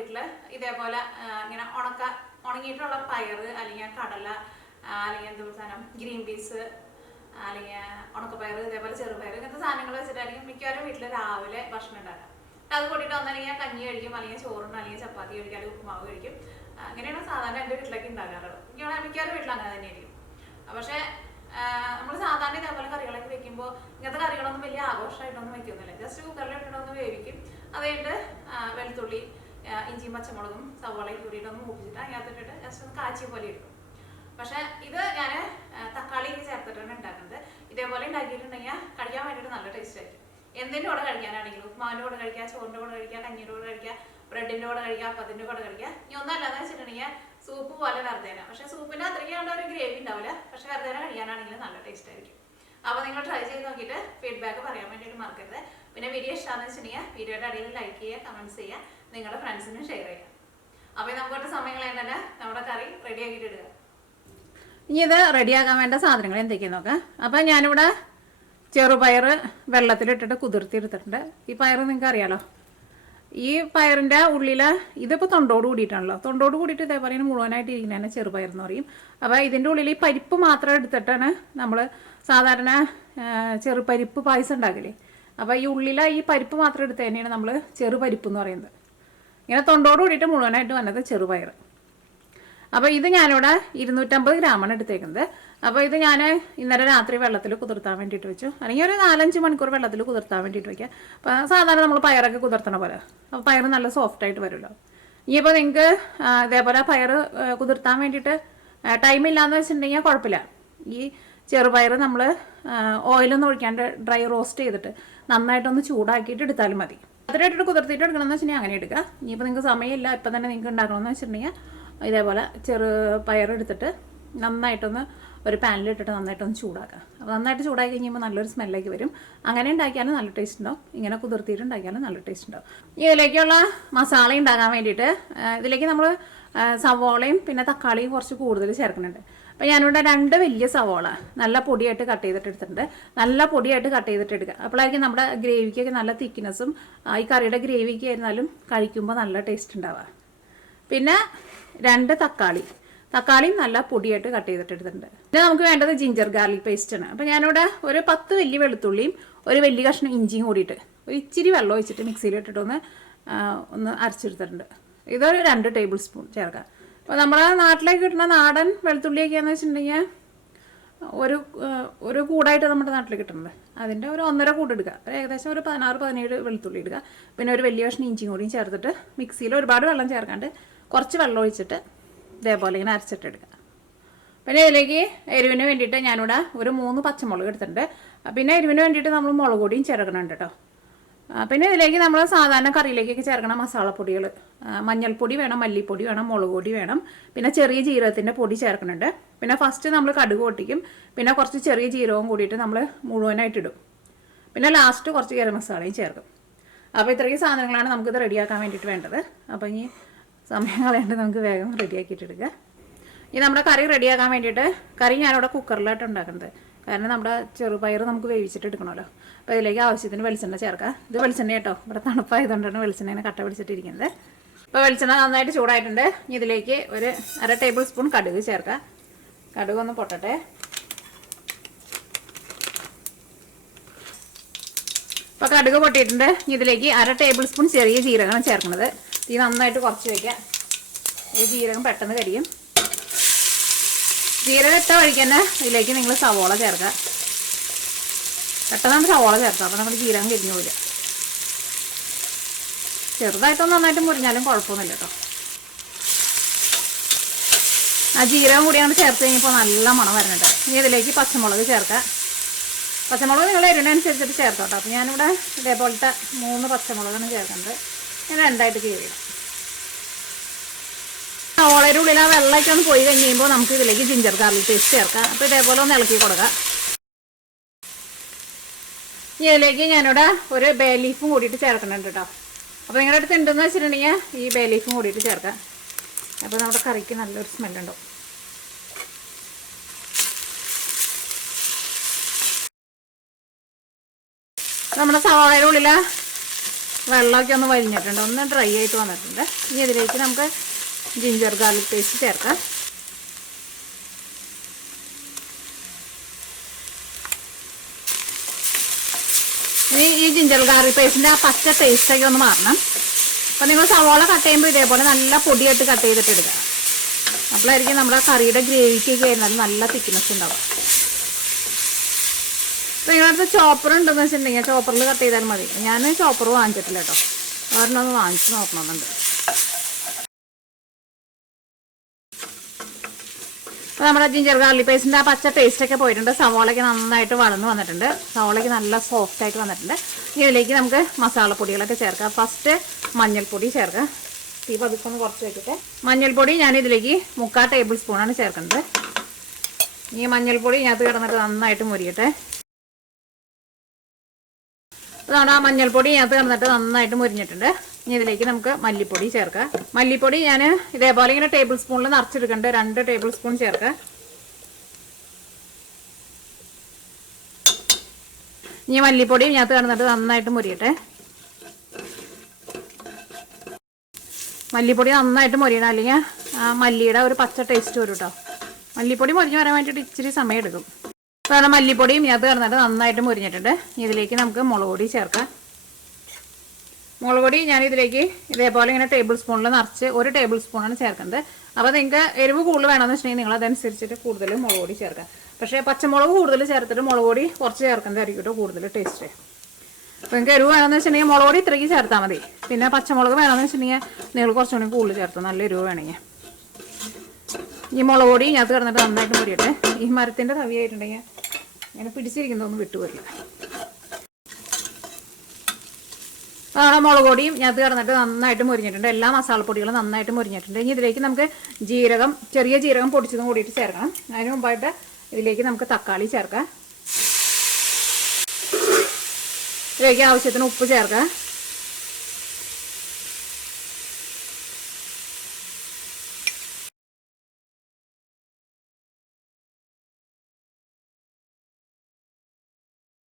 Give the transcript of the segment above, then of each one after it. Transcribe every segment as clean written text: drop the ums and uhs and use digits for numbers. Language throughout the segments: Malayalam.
വീട്ടിൽ ഇതേപോലെ ഇങ്ങനെ ഉണങ്ങിയിട്ടുള്ള പയറ് അല്ലെങ്കിൽ കടല അല്ലെങ്കിൽ എന്തൊരു സാധനം ഗ്രീൻ പീസ് അല്ലെങ്കിൽ ഉണക്കപ്പയർ ഇതേപോലെ ചെറുപയർ ഇങ്ങനത്തെ സാധനങ്ങൾ വെച്ചിട്ടായിരിക്കും മിക്കവാറും വീട്ടിൽ രാവിലെ ഭക്ഷണം ഉണ്ടാക്കുക. അത് കൂട്ടിയിട്ട് ഒന്നല്ലെങ്കിൽ കഞ്ഞി കഴിക്കും, അല്ലെങ്കിൽ ചോറുണ്ട്, അല്ലെങ്കിൽ ചപ്പാത്തി കഴിക്കും, അല്ലെങ്കിൽ ഉപ്പുമാവ് കഴിക്കും. അങ്ങനെയാണ് സാധാരണ എൻ്റെ വീട്ടിലേക്ക് ഉണ്ടാകാറുള്ളത്. മിക്കവാറും വീട്ടിൽ അങ്ങനെ തന്നെയായിരിക്കും. പക്ഷേ നമ്മൾ സാധാരണ ഇതേപോലെ കറികളൊക്കെ വെക്കുമ്പോൾ ഇങ്ങനത്തെ കറികളൊന്നും വലിയ ആഘോഷമായിട്ടൊന്നും വെക്കുന്നില്ല. ജസ്റ്റ് കുക്കറിൽ ഇട്ടിട്ടൊന്ന് വേവിക്കും. അത് കഴിഞ്ഞിട്ട് വെളുത്തുള്ളി, ഇഞ്ചിയും പച്ചമുളകും സവോളയും കൂടിയിട്ടൊന്ന് മൂപ്പിച്ചിട്ട് അതിനകത്തിട്ടിട്ട് ജസ്റ്റ് ഒന്ന് കാച്ചിയ പോലെ എടുക്കും. പക്ഷെ ഇത് ഞാൻ തക്കാളി ചേർത്തിട്ടാണ് ഉണ്ടാക്കുന്നത്. ഇതേപോലെ ഉണ്ടാക്കിയിട്ടുണ്ടെങ്കിൽ കഴിക്കാൻ വേണ്ടിയിട്ട് നല്ല ടേസ്റ്റ് ആയിരിക്കും. എന്തിൻ്റെ കൂടെ കഴിക്കാനാണെങ്കിലും ഉപ്മാവിൻ്റെ കൂടെ കഴിക്കുക, ചോറിൻ്റെ കൂടെ കഴിക്കുക, കഞ്ഞിയുടെ കൂടെ കഴിക്കുക, ബ്രെഡിൻ്റെ കൂടെ കഴിക്കുക, അപ്പത്തിൻ്റെ കൂടെ കഴിക്കുക. ഇനി ഒന്നല്ലാന്ന് വെച്ചിട്ടുണ്ടെങ്കിൽ സൂപ്പ് പോലെ വെറുതേന. പക്ഷെ സൂപ്പിൻ്റെ അത്രയ്ക്കാണ്ട് ഒരു ഗ്രേവി ഉണ്ടാവില്ല. പക്ഷെ വെറുതേന കഴിക്കാനാണെങ്കിൽ നല്ല ടേസ്റ്റ് ആയിരിക്കും. അപ്പോൾ നിങ്ങൾ ട്രൈ ചെയ്ത് നോക്കിയിട്ട് ഫീഡ്ബാക്ക് പറയാൻ വേണ്ടിയിട്ട് മറക്കരുത്. പിന്നെ വീഡിയോ ഇഷ്ടമാണെന്ന് വെച്ചിട്ടുണ്ടെങ്കിൽ വീഡിയോയുടെ അടിയിൽ ലൈക്ക് ചെയ്യുക, കമൻറ്റ്സ് ചെയ്യുക, നിങ്ങളുടെ ഫ്രണ്ട്സിനും ഷെയർ ചെയ്യുക. അപ്പോൾ നമുക്കൊരു സമയം കളയാണ്ട് തന്നെ നമ്മുടെ കറി റെഡി ആക്കിയിട്ട് ഇടുക. ഇനി ഇത് റെഡിയാക്കാൻ വേണ്ട സാധനങ്ങൾ എന്തൊക്കെയാന്ന് നോക്കാം. അപ്പം ഞാനിവിടെ ചെറുപയർ വെള്ളത്തിലിട്ടിട്ട് കുതിർത്തിയെടുത്തിട്ടുണ്ട്. ഈ പയർ നിങ്ങൾക്ക് അറിയാലോ. ഈ പയറിൻ്റെ ഉള്ളിൽ ഇതിപ്പോൾ തൊണ്ടോട് കൂടിയിട്ടാണല്ലോ. തൊണ്ടോട് കൂടിയിട്ട് ഇതേപോലെ മുഴുവനായിട്ട് ഇരിക്കുന്നതാണ് ചെറുപയർ എന്ന് പറയും. അപ്പോൾ ഇതിൻ്റെ ഉള്ളിൽ ഈ പരിപ്പ് മാത്രം എടുത്തിട്ടാണ് നമ്മൾ സാധാരണ ചെറുപരിപ്പ് പായസം ഉണ്ടാക്കില്ലേ. അപ്പോൾ ഈ ഉള്ളിലെ ഈ പരിപ്പ് മാത്രം എടുത്ത് തന്നെയാണ് നമ്മൾ ചെറുപരിപ്പ് എന്ന് പറയുന്നത്. ഇങ്ങനെ തൊണ്ടോട് കൂടിയിട്ട് മുഴുവനായിട്ട് വന്നത് ചെറുപയർ. അപ്പോൾ ഇത് ഞാനിവിടെ 250 ഗ്രാമാണ് എടുത്തേക്കുന്നത്. അപ്പോൾ ഇത് ഞാൻ ഇന്നലെ രാത്രി വെള്ളത്തിൽ കുതിർത്താൻ വേണ്ടിയിട്ട് വെച്ചു. അല്ലെങ്കിൽ ഒരു 4-5 മണിക്കൂർ വെള്ളത്തിൽ കുതിർത്താൻ വേണ്ടിയിട്ട് വയ്ക്കുക. അപ്പോൾ സാധാരണ നമ്മൾ പയറൊക്കെ കുതിർത്തണ പോലെ. അപ്പോൾ പയർ നല്ല സോഫ്റ്റായിട്ട് വരുമല്ലോ. ഇനിയിപ്പോൾ നിങ്ങൾക്ക് ഇതേപോലെ പയർ കുതിർത്താൻ വേണ്ടിയിട്ട് ടൈമില്ലാന്ന് വെച്ചിട്ടുണ്ടെങ്കിൽ കുഴപ്പമില്ല. ഈ ചെറുപയർ നമ്മൾ ഓയിലൊന്നും ഒഴിക്കാണ്ട് ഡ്രൈ റോസ്റ്റ് ചെയ്തിട്ട് നന്നായിട്ടൊന്ന് ചൂടാക്കിയിട്ട് എടുത്താലും മതി. അതിനായിട്ടിട്ട് കുതിർത്തിയിട്ട് എടുക്കണമെന്ന് വെച്ചിട്ടുണ്ടെങ്കിൽ അങ്ങനെ എടുക്കുക. ഇനിയിപ്പോൾ നിങ്ങൾക്ക് സമയമില്ല, ഇപ്പം തന്നെ നിങ്ങൾക്ക് ഉണ്ടാക്കണമെന്ന് വെച്ചിട്ടുണ്ടെങ്കിൽ ഇതേപോലെ പയർ എടുത്തിട്ട് നന്നായിട്ടൊന്ന് ഒരു പാനിലിട്ടിട്ട് നന്നായിട്ടൊന്ന് ചൂടാക്കുക. അപ്പോൾ നന്നായിട്ട് ചൂടാക്കി കഴിയുമ്പോൾ നല്ലൊരു സ്മെല്ലേക്ക് വരും. അങ്ങനെ ഉണ്ടാക്കിയാലും നല്ല ടേസ്റ്റ് ഉണ്ടാവും. ഇങ്ങനെ കുതിർത്തിയിട്ട് ഉണ്ടാക്കിയാലും നല്ല ടേസ്റ്റ് ഉണ്ടാവും. ഇതിലേക്കുള്ള മസാല ഉണ്ടാക്കാൻ വേണ്ടിയിട്ട് ഇതിലേക്ക് നമ്മൾ സവോളയും പിന്നെ തക്കാളിയും കുറച്ച് കൂടുതൽ ചേർക്കുന്നുണ്ട്. അപ്പോൾ ഞാനിവിടെ 2 വലിയ സവോള നല്ല പൊടിയായിട്ട് കട്ട് ചെയ്തിട്ട് എടുത്തിട്ടുണ്ട്. നല്ല പൊടിയായിട്ട് കട്ട് ചെയ്തിട്ട് എടുക്കുക. അപ്പോഴായിരിക്കും നമ്മുടെ ഗ്രേവിക്കൊക്കെ നല്ല തിക്നെസ്സും ഈ കറിയുടെ ഗ്രേവിക്ക് ആയിരുന്നാലും കഴിക്കുമ്പോൾ നല്ല ടേസ്റ്റ് ഉണ്ടാവുക. പിന്നെ 2 തക്കാളിയും നല്ല പൊടിയായിട്ട് കട്ട് ചെയ്തിട്ട് എടുത്തിട്ടുണ്ട്. പിന്നെ നമുക്ക് വേണ്ടത് ജിഞ്ചർ ഗാർലിക് പേസ്റ്റാണ്. അപ്പോൾ ഞാനിവിടെ ഒരു 10 വലിയ വെളുത്തുള്ളിയും ഒരു വലിയ കഷ്ണം ഇഞ്ചിയും കൂടിയിട്ട് ഒരു ഇച്ചിരി വെള്ളം ഒഴിച്ചിട്ട് മിക്സിയിലിട്ടിട്ടൊന്ന് അരച്ചെടുത്തിട്ടുണ്ട്. ഇതൊരു 2 ടേബിൾ സ്പൂൺ ചേർക്കാം. അപ്പോൾ നമ്മുടെ നാട്ടിലേക്ക് കിട്ടുന്ന നാടൻ വെളുത്തുള്ളിയൊക്കെയാണെന്ന് വെച്ചിട്ടുണ്ടെങ്കിൽ ഒരു കൂടായിട്ട് നമ്മുടെ നാട്ടിൽ കിട്ടുന്നത് അതിൻ്റെ ഒരു 1.5 കൂട് എടുക്കുക. ഏകദേശം ഒരു 16-17 വെളുത്തുള്ളി ഇടുക. പിന്നെ ഒരു വലിയ കഷ്ണം ഇഞ്ചിയും കൂടിയും ചേർത്തിട്ട് മിക്സിയിൽ ഒരുപാട് വെള്ളം ചേർക്കാണ്ട് കുറച്ച് വെള്ളം ഒഴിച്ചിട്ട് ഇതേപോലെ ഇങ്ങനെ അരച്ചിട്ടെടുക്കുക. പിന്നെ ഇതിലേക്ക് എരിവിന് വേണ്ടിയിട്ട് ഞാനിവിടെ ഒരു 3 പച്ചമുളക് എടുത്തിട്ടുണ്ട്. പിന്നെ എരിവിന് വേണ്ടിയിട്ട് നമ്മൾ മുളക് പൊടിയും ചേർക്കണുണ്ട് കേട്ടോ. പിന്നെ ഇതിലേക്ക് നമ്മൾ സാധാരണ കറിയിലേക്കൊക്കെ ചേർക്കണ മസാലപ്പൊടികൾ മഞ്ഞൾപ്പൊടി വേണം, മല്ലിപ്പൊടി വേണം, മുളക് പൊടി വേണം, പിന്നെ ചെറിയ ജീരകത്തിൻ്റെ പൊടി ചേർക്കുന്നുണ്ട്. പിന്നെ ഫസ്റ്റ് നമ്മൾ കടുക് പൊട്ടിക്കും, പിന്നെ കുറച്ച് ചെറിയ ജീരകവും കൂടിയിട്ട് നമ്മൾ മുഴുവനായിട്ടിടും. പിന്നെ ലാസ്റ്റ് കുറച്ച് ഗരം മസാലയും ചേർക്കും. അപ്പോൾ ഇത്രയും സാധനങ്ങളാണ് നമുക്കിത് റെഡിയാക്കാൻ വേണ്ടിയിട്ട് വേണ്ടത്. അപ്പോൾ ഇനി സമയം കളയാണ്ട് നമുക്ക് വേഗം റെഡിയാക്കിയിട്ടെടുക്കുക. ഇനി നമ്മുടെ കറി റെഡിയാക്കാൻ വേണ്ടിയിട്ട് കറി ഞാനിവിടെ കുക്കറിലായിട്ട് ഉണ്ടാക്കുന്നത്. കാരണം നമ്മുടെ ചെറുപയർ നമുക്ക് വേവിച്ചിട്ട് എടുക്കണമല്ലോ. അപ്പോൾ ഇതിലേക്ക് ആവശ്യത്തിന് വെളിച്ചെണ്ണ ചേർക്കാം. ഇത് വെളിച്ചെണ്ണ കേട്ടോ, ഇവിടെ തണുപ്പായതുകൊണ്ടാണ് വെളിച്ചെണ്ണ കട്ട പിടിച്ചിട്ടിരിക്കുന്നത്. അപ്പോൾ വെളിച്ചെണ്ണ നന്നായിട്ട് ചൂടായിട്ടുണ്ട്. ഇനി ഇതിലേക്ക് ഒരു 1/2 ടേബിൾ സ്പൂൺ കടുക് ചേർക്കാം. കടുക് ഒന്ന് പൊട്ടട്ടെ. അപ്പോൾ കടുക് പൊട്ടിയിട്ടുണ്ട്. ഇതിലേക്ക് 1/2 ടേബിൾ സ്പൂൺ ചെറിയ ജീരകമാണ് ചേർക്കുന്നത്. തീ നന്നായിട്ട് കുറച്ച് വയ്ക്കുക. ഈ ജീരകം പെട്ടെന്ന് കരിയും. ജീരകം ഇട്ട വഴിക്കന്നെ ഇതിലേക്ക് നിങ്ങൾ സവോള ചേർക്കുക. പെട്ടെന്നാണ് സവോള ചേർക്കുക. അപ്പോൾ നമ്മുടെ ജീരകം കരിഞ്ഞു പോവില്ല. ചെറുതായിട്ടൊന്ന് നന്നായിട്ട് മുരിഞ്ഞാലും കുഴപ്പമൊന്നുമില്ല കേട്ടോ. ആ ജീരകം കൂടിയാണ് ചേർത്ത് കഴിഞ്ഞപ്പോൾ നല്ല മണം വരുന്നുണ്ട്. ഇനി ഇതിലേക്ക് പച്ചമുളക് ചേർക്കുക. പച്ചമുളക് നിങ്ങൾ എരിവിനനുസരിച്ചിട്ട് ചേർത്തോട്ടോ. അപ്പോൾ ഞാനിവിടെ ഇതേപോലത്തെ 3 പച്ചമുളകാണ് ചേർക്കുന്നത്. ഞാൻ 2ആയിട്ട് കീറിയിടും. സവോളയുടെ ഉള്ളിൽ ആ വെള്ളമൊക്കെ ഒന്ന് പോയി കഴിയുമ്പോൾ നമുക്ക് ഇതിലേക്ക് ജിഞ്ചർ ഗാർലിക് പേസ്റ്റ് ചേർക്കാം. അപ്പോൾ ഇതേപോലെ ഒന്ന് ഇളക്കി കൊടുക്കാം. ഇതിലേക്ക് ഞാനിവിടെ ഒരു ബേ ലീഫും കൂടിയിട്ട് ചേർക്കുന്നുണ്ട് കേട്ടോ. അപ്പോൾ നിങ്ങളുടെ അടുത്ത് ഉണ്ടെന്ന് വെച്ചിട്ടുണ്ടെങ്കിൽ ഈ ബേ ലീഫും കൂടിയിട്ട് ചേർക്കാം. അപ്പോൾ നമ്മുടെ കറിക്ക് നല്ലൊരു സ്മെല്ലുണ്ടാവും. നമ്മുടെ സവാളയുടെ ഉള്ളിൽ വെള്ളമൊക്കെ ഒന്ന് വലിഞ്ഞിട്ടുണ്ട്, ഒന്ന് ഡ്രൈ ആയിട്ട് വന്നിട്ടുണ്ട്. ഇനി ഇതിലേക്ക് നമുക്ക് ജിഞ്ചർ ഗാർലിക് പേസ്റ്റ് ചേർക്കാം. ഇനി ഈ ജിഞ്ചർ ഗാർലിക് പേസ്റ്റിൻ്റെ ആ പച്ച ടേസ്റ്റൊക്കെ ഒന്ന് മാറണം. അപ്പോൾ നിങ്ങൾ സവോള കട്ട് ചെയ്യുമ്പോൾ ഇതേപോലെ നല്ല പൊടിയായിട്ട് കട്ട് ചെയ്തിട്ട് എടുക്കുക. അപ്പോഴായിരിക്കും നമ്മുടെ കറിയുടെ ഗ്രേവിക്കൊക്കെ ആയിരുന്നാലും നല്ല തിക്നെസ് ഉണ്ടാവും. അപ്പോൾ നിങ്ങളടുത്ത് ചോപ്പർ ഉണ്ടെന്ന് വെച്ചിട്ടുണ്ടെങ്കിൽ ചോപ്പറിൽ കട്ട് ചെയ്താൽ മതി. ഞാൻ ചോപ്പർ വാങ്ങിച്ചിട്ടില്ല കേട്ടോ, ഒരെണ്ണം ഒന്ന് വാങ്ങിച്ച് നോക്കണമെന്നുണ്ട്. അപ്പോൾ നമ്മുടെ ജിഞ്ചർ ഗാർലിക് പേസ്റ്റിൻ്റെ ആ പച്ച ടേസ്റ്റൊക്കെ പോയിട്ടുണ്ട്. സവോളയ്ക്ക് നന്നായിട്ട് വളർന്ന് വന്നിട്ടുണ്ട്, സവോളയ്ക്ക് നല്ല സോഫ്റ്റായിട്ട് വന്നിട്ടുണ്ട്. ഇനി ഇതിലേക്ക് നമുക്ക് മസാലപ്പൊടികളൊക്കെ ചേർക്കാം. ഫസ്റ്റ് മഞ്ഞൾപ്പൊടി ചേർക്കാം. തീ പതുക്കൊന്ന് കുറച്ച് വെക്കട്ടെ. മഞ്ഞൾപ്പൊടി ഞാൻ ഇതിലേക്ക് 3/4 ടേബിൾ സ്പൂണാണ് ചേർക്കുന്നത്. ഈ മഞ്ഞൾപ്പൊടി ഇതിനകത്ത് കിടന്നിട്ട് നന്നായിട്ട് മുരിയട്ടെ. അതാണ് ആ മഞ്ഞൾപ്പൊടി ഇതിനകത്ത് കിടന്നിട്ട് നന്നായിട്ട് മുരിഞ്ഞിട്ടുണ്ട്. ഇനി ഇതിലേക്ക് നമുക്ക് മല്ലിപ്പൊടി ചേർക്കാം. മല്ലിപ്പൊടി ഞാൻ ഇതേപോലെ ഇങ്ങനെ ടേബിൾ സ്പൂണിൽ നിറച്ചെടുക്കുന്നുണ്ട്. 2 ടേബിൾ സ്പൂൺ ചേർക്കാം. ഇനി മല്ലിപ്പൊടി ഇതിനകത്ത് കിടന്നിട്ട് നന്നായിട്ട് മുരിയട്ടെ. മല്ലിപ്പൊടി നന്നായിട്ട് മുരിയണം, അല്ലെങ്കിൽ ആ മല്ലിയുടെ ഒരു പച്ച ടേസ്റ്റ് വരും കേട്ടോ. മല്ലിപ്പൊടി മുരിഞ്ഞ് വരാൻ വേണ്ടിയിട്ട് ഇച്ചിരി സമയം എടുക്കും. കാരണം മല്ലിപ്പൊടിയും ഇതിനകത്ത് കിടന്നിട്ട് നന്നായിട്ട് മുരിഞ്ഞിട്ടുണ്ട്. ഇതിലേക്ക് നമുക്ക് മുളക് പൊടി ചേർക്കാം. മുളക് പൊടി ഞാനിതിലേക്ക് ഇതേപോലെ ഇങ്ങനെ ടേബിൾ സ്പൂണിൽ നിറച്ച് 1 ടേബിൾ സ്പൂണാണ് ചേർക്കുന്നത്. അപ്പോൾ നിങ്ങൾക്ക് എരിവ് കൂടുതൽ വേണമെന്ന് വെച്ചിട്ടുണ്ടെങ്കിൽ നിങ്ങൾ അതനുസരിച്ചിട്ട് കൂടുതൽ മുളക് പൊടി ചേർക്കാം. പക്ഷേ പച്ചമുളക് കൂടുതൽ ചേർത്തിട്ട് മുളക് പൊടി കുറച്ച് ചേർക്കുന്നതായിരിക്കും കേട്ടോ കൂടുതൽ ടേസ്റ്റ്. അപ്പോൾ നിങ്ങൾക്ക് എരിവ് വേണമെന്ന് വെച്ചിട്ടുണ്ടെങ്കിൽ മുളക് പൊടി ഇത്രയ്ക്ക് ചേർത്താൽ മതി. പിന്നെ പച്ചമുളക് വേണമെന്ന് വെച്ചിട്ടുണ്ടെങ്കിൽ നിങ്ങൾ കുറച്ചുകൂടി കൂടുതൽ ചേർത്തോ, നല്ല എരിവ് വേണമെങ്കിൽ. ഈ മുളക് പൊടി ഇതിനകത്ത് കിടന്നിട്ട് നന്നായിട്ട് പൊടിയട്ടെ. ഈ മരത്തിൻ്റെ തവിയായിട്ടുണ്ടെങ്കിൽ ഇങ്ങനെ പിടിച്ചിരിക്കുന്നതൊന്നും വിട്ടുപോരില്ല. അവിടെ മുളക് പൊടിയും ഇതിനകത്ത് കിടന്നിട്ട് നന്നായിട്ട് മുരിഞ്ഞിട്ടുണ്ട്. എല്ലാ മസാലപ്പൊടികളും നന്നായിട്ട് മുരിഞ്ഞിട്ടുണ്ട്. ഇനി ഇതിലേക്ക് നമുക്ക് ജീരകം, ചെറിയ ജീരകം പൊടിച്ചതും കൂടിയിട്ട് ചേർക്കണം. അതിന് മുമ്പായിട്ട് ഇതിലേക്ക് നമുക്ക് തക്കാളി ചേർക്കാം. ഇതിലേക്ക് ആവശ്യത്തിന് ഉപ്പ് ചേർക്കാം.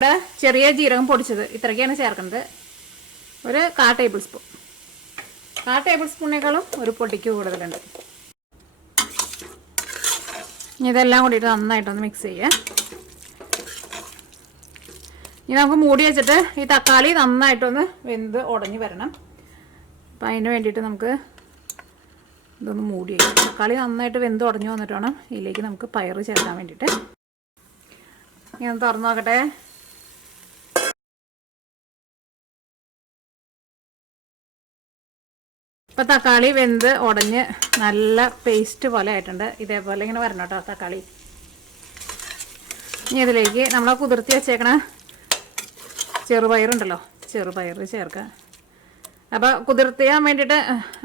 ഇവിടെ ചെറിയ ജീരകം പൊടിച്ചത് ഇത്രയ്ക്കാണ് ചേർക്കുന്നത്. 1/4 ടേബിൾ സ്പൂൺ. 1/4 ടേബിൾ സ്പൂണിനേക്കാളും ഒരു പൊടിക്ക് കൂടുതലുണ്ട്. ഇതെല്ലാം കൂടിയിട്ട് നന്നായിട്ടൊന്ന് മിക്സ് ചെയ്യാം. ഇനി നമുക്ക് മൂടി വെച്ചിട്ട് ഈ തക്കാളി നന്നായിട്ടൊന്ന് വെന്ത് ഉടഞ്ഞ് വരണം. അപ്പം അതിന് വേണ്ടിയിട്ട് നമുക്ക് ഇതൊന്ന് മൂടി വയ്ക്കാം. തക്കാളി നന്നായിട്ട് വെന്ത് ഉടഞ്ഞ് വന്നിട്ട് വേണം ഇതിലേക്ക് നമുക്ക് പയറ് ചേർക്കാൻ വേണ്ടിയിട്ട്. ഞാൻ തുറന്നു നോക്കട്ടെ. ഇപ്പം തക്കാളി വെന്ത് ഉടഞ്ഞ് നല്ല പേസ്റ്റ് പോലെ ആയിട്ടുണ്ട്. ഇതേപോലെ ഇങ്ങനെ വരണം കേട്ടോ തക്കാളി. ഇനി ഇതിലേക്ക് നമ്മൾ കുതിർത്തി വെച്ചേക്കണ ചെറുപയറുണ്ടല്ലോ, ചെറുപയർ ചേർക്കാം. അപ്പോൾ കുതിർത്താൻ വേണ്ടിയിട്ട്,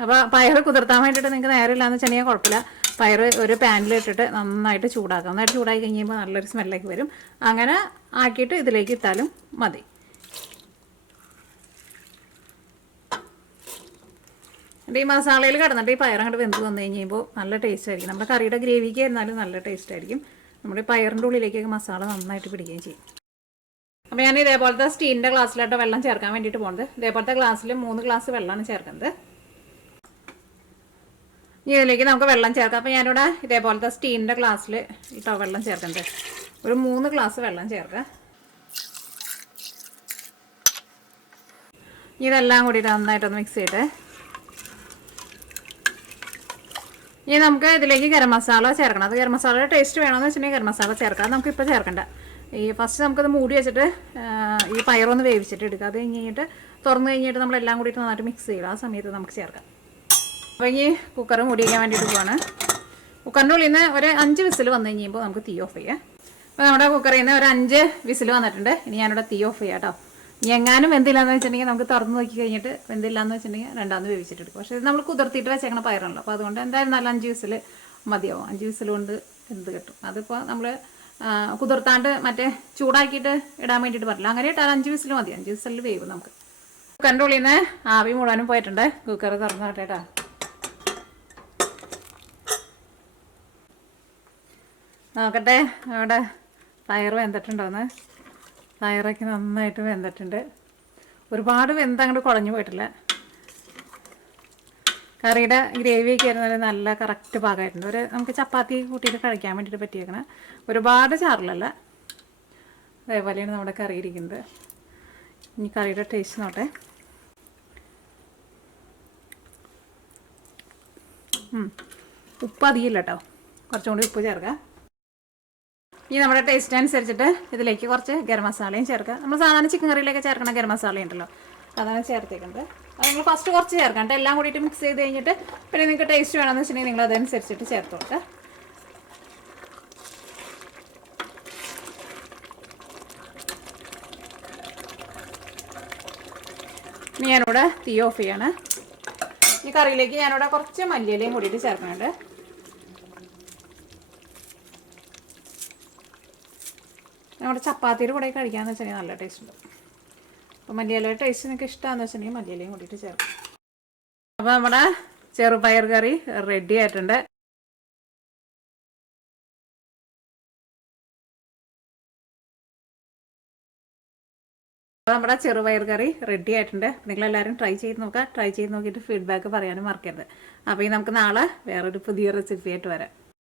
അപ്പോൾ പയർ കുതിർത്താൻ വേണ്ടിയിട്ട് നിങ്ങൾക്ക് നേരമില്ലാന്ന് വെച്ചിട്ടുണ്ടെങ്കിൽ കുഴപ്പമില്ല. പയർ ഒരു പാനിലിട്ടിട്ട് നന്നായിട്ട് ചൂടാക്കാം. നന്നായിട്ട് ചൂടാക്കി കഴിയുമ്പോൾ നല്ലൊരു സ്മെല്ലൊക്കെ വരും. അങ്ങനെ ആക്കിയിട്ട് ഇതിലേക്ക് ഇട്ടാലും മതി. ഈ മസാലയിൽ കിടന്നിട്ട് ഈ പയർ അങ്ങോട്ട് വെന്ത് വന്നു കഴിയുമ്പോൾ നല്ല ടേസ്റ്റ് ആയിരിക്കും. നമ്മുടെ കറിയുടെ ഗ്രേവിക്ക് ആയിരുന്നാലും നല്ല ടേസ്റ്റ് ആയിരിക്കും. നമ്മുടെ പയറിൻ്റെ ഉള്ളിലേക്കൊക്കെ മസാല നന്നായിട്ട് പിടിക്കുകയും ചെയ്യും. അപ്പോൾ ഞാൻ ഇതേപോലത്തെ സ്റ്റീലിൻ്റെ ഗ്ലാസ്സിലോട്ട് വെള്ളം ചേർക്കാൻ വേണ്ടിയിട്ട് പോകുന്നത്. ഇതേപോലത്തെ ഗ്ലാസ്സിൽ 3 ഗ്ലാസ് വെള്ളമാണ് ചേർക്കുന്നത്. ഇനി ഇതിലേക്ക് നമുക്ക് വെള്ളം ചേർക്കാം. അപ്പോൾ ഞാനിവിടെ ഇതേപോലത്തെ സ്റ്റീലിൻ്റെ ഗ്ലാസ്സിൽ ഇപ്പോൾ വെള്ളം ചേർക്കുന്നത്. ഒരു 3 ഗ്ലാസ് വെള്ളം ചേർക്കാം. ഇതെല്ലാം കൂടിയിട്ട് നന്നായിട്ടൊന്ന് മിക്സ് ചെയ്തിട്ട് ഇനി നമുക്ക് ഇതിലേക്ക് ഗരം മസാല ചേർക്കണം. അത് ഗരം മസാലയുടെ ടേസ്റ്റ് വേണമെന്ന് വെച്ചിട്ടുണ്ടെങ്കിൽ ഗരം മസാല ചേർക്കാം. നമുക്കിപ്പോൾ ചേർക്കണ്ട. ഈ ഫസ്റ്റ് നമുക്കത് മൂടി വെച്ചിട്ട് ഈ പയറൊന്ന് വേവിച്ചിട്ട് എടുക്കുക. അത് കഴിഞ്ഞിട്ട് തുറന്നു കഴിഞ്ഞിട്ട് നമ്മളെല്ലാം കൂടിയിട്ട് നന്നായിട്ട് മിക്സ് ചെയ്യുക. ആ സമയത്ത് നമുക്ക് ചേർക്കാം. അപ്പോൾ ഈ കുക്കർ മൂടി വയ്ക്കാൻ വേണ്ടിയിട്ട് പോവാണ്. കുക്കറിൻ്റെ ഉള്ളിൽ നിന്ന് ഒരു 5 വിസിൽ വന്നു കഴിയുമ്പോൾ നമുക്ക് തീ ഓഫ് ചെയ്യാം. അപ്പോൾ നമ്മുടെ കുക്കറിൽ നിന്ന് ഒരു 5 വിസിൽ വന്നിട്ടുണ്ട്. ഇനി ഞാനിവിടെ തീ ഓഫ് ചെയ്യാം കേട്ടോ. ഇനി എങ്ങാനും വെന്തില്ലാന്ന് വെച്ചിട്ടുണ്ടെങ്കിൽ നമുക്ക് തുറന്ന് നോക്കി കഴിഞ്ഞിട്ട് വെന്തില്ലാന്ന് വെച്ചിട്ടുണ്ടെങ്കിൽ രണ്ടാമത് വേവിച്ചിട്ടെടുക്കും. പക്ഷേ ഇത് നമ്മൾ കുതിർത്തിയിട്ട് വെച്ചേക്കണ പയറാണല്ലോ. അപ്പോൾ അതുകൊണ്ട് എന്തായാലും നല്ല 5 വിസിൽ മതിയാവും. 5 വിസിൽ കൊണ്ട് വെന്ത് കിട്ടും. അതിപ്പോൾ നമ്മൾ കുതിർത്താണ്ട് മറ്റേ ചൂടാക്കിയിട്ട് ഇടാൻ വേണ്ടിയിട്ട് പറ്റില്ല. അങ്ങനെ ഇട്ടാൽ 5 വിസിൽ മതി. 5 വിസിലിൽ വേവും നമുക്ക്. കുക്കറിൻ്റെ ഉള്ളിൽ നിന്ന് ആവി മുഴുവനും പോയിട്ടുണ്ട്. കുക്കർ തുറന്നു കേട്ടേട്ടാ. നോക്കട്ടെ അവിടെ പയർ വെന്തിട്ടുണ്ടോയെന്ന്. പയറൊക്കെ നന്നായിട്ട് വെന്തിട്ടുണ്ട്. ഒരുപാട് വെന്ത് അങ്ങോട്ട് കുഴഞ്ഞു പോയിട്ടില്ല. കറിയുടെ ഗ്രേവിയൊക്കെ ആയിരുന്നാലും നല്ല കറക്റ്റ് പാകമായിട്ടുണ്ട്. നമുക്ക് ചപ്പാത്തി കൂട്ടിയിട്ട് കഴിക്കാൻ വേണ്ടിയിട്ട് പറ്റിയേക്കണ ഒരുപാട് ചാറിലല്ല. അതേപോലെയാണ് നമ്മുടെ കറി ഇരിക്കുന്നത്. ഇനി കറിയുടെ ടേസ്റ്റ് നോട്ടെ. ഉപ്പ് അധികമില്ല കേട്ടോ, കുറച്ചും കൂടി ഉപ്പ് ചേർക്കാം. ഇനി നമ്മുടെ ടേസ്റ്റ് അനുസരിച്ചിട്ട് ഇതിലേക്ക് കുറച്ച് ഗരം മസാലയും ചേർക്കുക. നമ്മൾ സാധാരണ ചിക്കൻ കറിയിലൊക്കെ ചേർക്കണ ഗരം മസാല ഉണ്ടല്ലോ, അതാണ് ചേർത്തേക്കുന്നത്. അത് നിങ്ങൾ ഫസ്റ്റ് കുറച്ച് ചേർക്കാം കേട്ടോ. എല്ലാം കൂടിയിട്ട് മിക്സ് ചെയ്ത് കഴിഞ്ഞിട്ട് പിന്നെ നിങ്ങൾക്ക് ടേസ്റ്റ് വേണമെന്ന് വെച്ചിട്ടുണ്ടെങ്കിൽ നിങ്ങൾ അതനുസരിച്ചിട്ട് ചേർത്ത് കൊടുക്കുക. ഇനി ഞാനിവിടെ തീ ഓഫ് ചെയ്യാണ്. ഈ കറിയിലേക്ക് ഞാനിവിടെ കുറച്ച് മല്ലിയിലയും കൂടിയിട്ട് ചേർക്കുന്നുണ്ട്. നമ്മുടെ ചപ്പാത്തിയുടെ കൂടെ കഴിക്കാമെന്ന് വെച്ചിട്ടുണ്ടെങ്കിൽ നല്ല ടേസ്റ്റ് ഉണ്ട്. അപ്പോൾ മല്ലിയിലയുടെ ടേസ്റ്റ് നിങ്ങൾക്ക് ഇഷ്ടമാണെന്ന് വെച്ചിട്ടുണ്ടെങ്കിൽ മല്ലിയിലയും കൂട്ടിയിട്ട് ചേർക്കും. അപ്പോൾ നമ്മുടെ ചെറുപയർ കറി റെഡി ആയിട്ടുണ്ട്. അപ്പോൾ നമ്മുടെ ചെറുപയർ കറി റെഡി ആയിട്ടുണ്ട്. നിങ്ങളെല്ലാവരും ട്രൈ ചെയ്ത് നോക്കുക. ട്രൈ ചെയ്ത് നോക്കിയിട്ട് ഫീഡ്ബാക്ക് പറയാനും മറക്കരുത്. അപ്പോൾ ഈ നമുക്ക് നാളെ വേറൊരു പുതിയ റെസിപ്പി ആയിട്ട് വരാം.